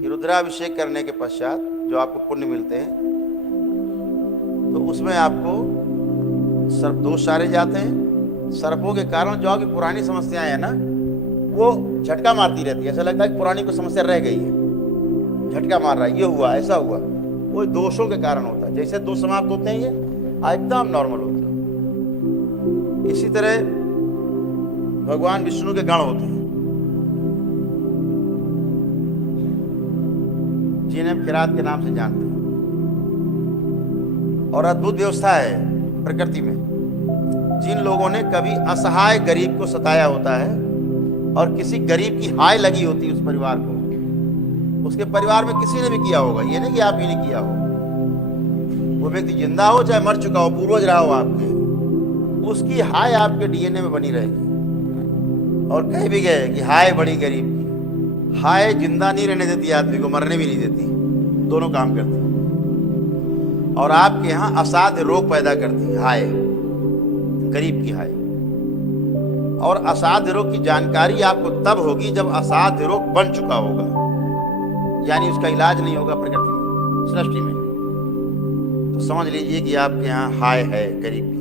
कि रुद्राभिषेक करने के पश्चात जो आपको पुण्य मिलते हैं, तो उसमें आपको सर्प दोष सारे जाते हैं। सर्पों के कारण जो आपकी पुरानी समस्याएं हैं ना, वो झटका मारती रहती है। ऐसा लगता है कि पुरानी कोई समस्या रह गई है, झटका मार रहा है, ये हुआ ऐसा हुआ, वो दोषों के कारण होता है। जैसे दोष समाप्त होते हैं ये एकदम नॉर्मल होता है। इसी तरह भगवान विष्णु के गण होते हैं, जिन्हें किरात के नाम से जानते हैं। और अद्भुत व्यवस्था है प्रकृति में। जिन लोगों ने कभी असहाय गरीब को सताया होता है और किसी गरीब की हाय लगी होती है उस परिवार को, उसके परिवार में किसी ने भी किया होगा, ये नहीं कि आप ही ने किया हो, वो व्यक्ति जिंदा हो चाहे मर चुका हो, पूर्वज रहा हो आपके, उसकी हाय आपके डीएनए में बनी रहेगी। और कह भी गए कि हाय बड़ी गरीब की। हाय जिंदा नहीं रहने देती, आदमी को मरने भी नहीं देती, दोनों काम करती है। और आपके यहाँ असाध्य रोग पैदा करती है हाय, गरीब की हाय। और असाध्य रोग की जानकारी आपको तब होगी जब असाध्य रोग बन चुका होगा, यानी उसका इलाज नहीं होगा प्रकृति में, सृष्टि में। तो समझ लीजिए कि आपके यहाँ हाय है गरीब की।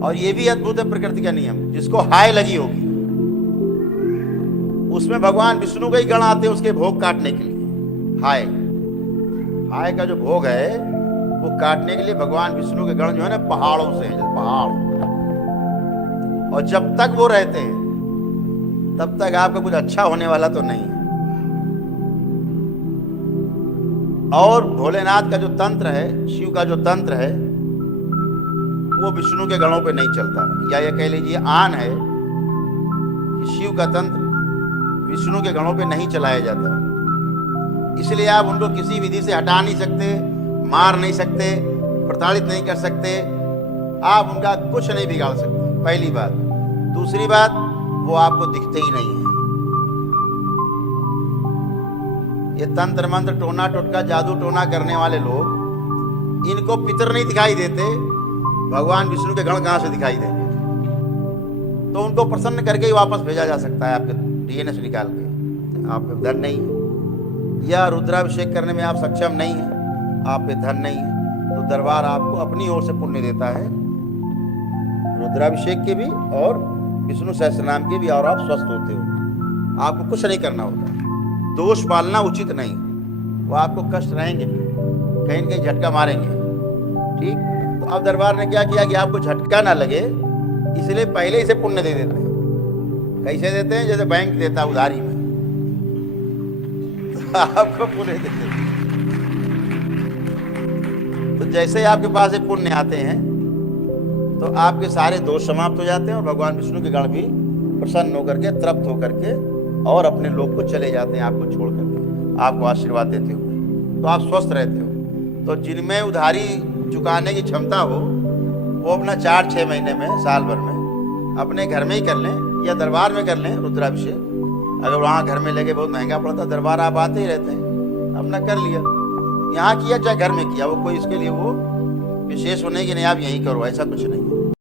और ये भी अद्भुत है प्रकृति का नियम, जिसको हाय लगी होगी उसमें भगवान विष्णु के ही गण आते हैं उसके भोग काटने के लिए। हाय हाय का जो भोग है वो काटने के लिए भगवान विष्णु के गण जो है ना, पहाड़ों से हैं, पहाड़। और जब तक वो रहते हैं तब तक आपका कुछ अच्छा होने वाला तो नहीं है। और भोलेनाथ का जो तंत्र है, शिव का जो तंत्र है, वो विष्णु के गणों पे नहीं चलता। या ये कह लीजिए आन है कि शिव का तंत्र विष्णु के गणों पे नहीं चलाया जाता। इसलिए आप उनको किसी विधि से हटा नहीं सकते, मार नहीं सकते, प्रताड़ित नहीं कर सकते, आप उनका कुछ नहीं बिगाड़ सकते, पहली बात। दूसरी बात, वो आपको दिखते ही नहीं है। ये तंत्र मंत्र टोना टोटका जादू टोना करने वाले लोग, इनको पितर नहीं दिखाई देते, भगवान विष्णु के गण कहां से दिखाई देंगे? तो उनको प्रसन्न करके ही वापस भेजा जा सकता है आपके डीएनए से निकाल के। आप पे धन नहीं है या रुद्राभिषेक करने में आप सक्षम नहीं है, आप पे धन नहीं है, तो दरबार आपको अपनी ओर से पुण्य देता है, रुद्राभिषेक के भी और विष्णु सहस्त्रनाम के भी, और आप स्वस्थ होते हो। आपको कुछ नहीं करना होता। दोष पालना उचित नहीं, वो आपको कष्ट रहेंगे, कहीं न कहीं झटका मारेंगे। ठीक, तो अब दरबार ने क्या किया कि आपको झटका ना लगे, इसलिए पहले इसे पुण्य दे देते हैं। कैसे देते हैं? जैसे बैंक देता है उधारी में, तो आपको पुण्य देते हैं। तो जैसे ही आपके पास ये पुण्य आते हैं तो आपके सारे दोष समाप्त हो जाते हैं और भगवान विष्णु के गण भी प्रसन्न होकर के, तृप्त होकर के और अपने लोक को चले जाते हैं आपको छोड़ करके, आपको आशीर्वाद देते हुए। तो आप स्वस्थ रहते हो। तो जिनमें उधारी चुकाने की क्षमता हो, वो अपना 4-6 महीने में, साल भर में अपने घर में ही कर लें या दरबार में कर लें रुद्राभिषेक। अगर वहाँ घर में लगे बहुत महंगा पड़ता, दरबार आप आते ही रहते हैं, अपना कर लिया। यहाँ किया चाहे घर में किया, वो कोई इसके लिए वो विशेष हो नहीं कि नहीं आप यहीं करो, ऐसा कुछ नहीं।